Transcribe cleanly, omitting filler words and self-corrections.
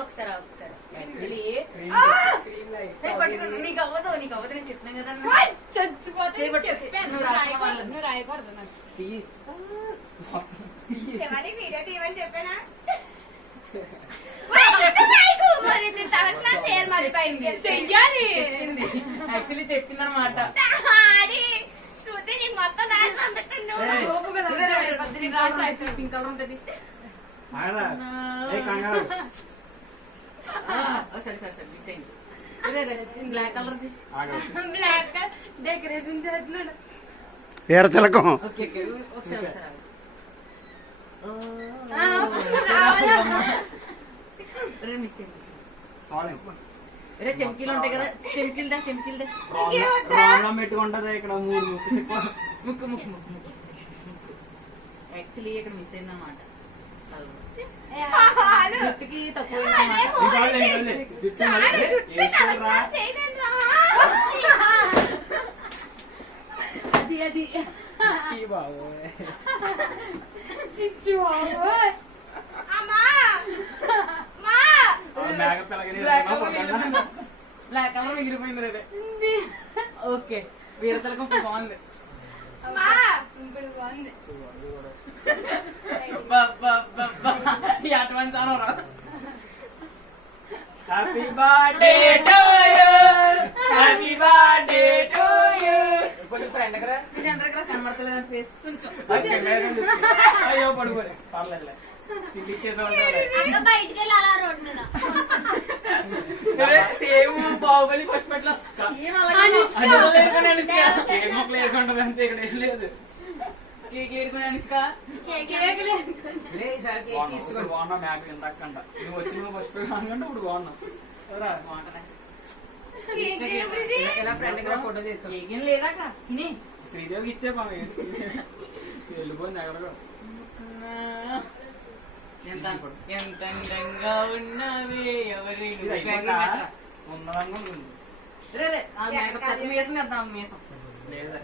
ఒకసారి నీకు అవ్వదు నేను చెప్పినా కదా నువ్వు రాయకూడదు యాక్చువల్లీ చెప్పిందనమాట పింక్ కలర్ ఉంటది బ్లాక్ కలర్ బ్లాక్ డెకరేషన్ చేస్తున్నాడు పేర చిలకం ఒకసారి చెంకీలు ఉంటాయి కదా చెంకీలు పెట్టుకుంటది ఇక్కడ ముక్కు యాక్చువల్లీ ఇక్కడ మిస్ అయిందన్నమాట జుట్టుకి తక్కువ అది బ్లాక్ కలర్ మిగిలిపోయింది రే ఓకే వీరతలకు బాగుంది అటువంటి అనరా happy birthday to you happy birthday to you కొంచెం ఫ్రెండ్ దగ్గర దగ్గర కనబడతలేదు ఫేస్ కొంచెం అయ్యో పడుకోండి పర్లేదులే సేమ్ బాహుబలి ఫస్ట్ పట్ల లేకుంటది అంతే ఇక్కడ ఏం లేదు కేక్ ఏడుకుని అనుష్క బాగున్నా మ్యాక్ ఇందాకంట నువ్వు వచ్చి నువ్వు ఫస్ట్ అనుకుంటే ఇప్పుడు బాగున్నావు ఫోటో చేస్తాం ఏం లేదా అక్కడ తినే శ్రీదేవికి ఇచ్చే పని వెళ్ళిపోయింది ఎక్కడికో ఎంత అందంగా ఉన్నది ఎవరి ఉన్నదంగా మేసం లేదా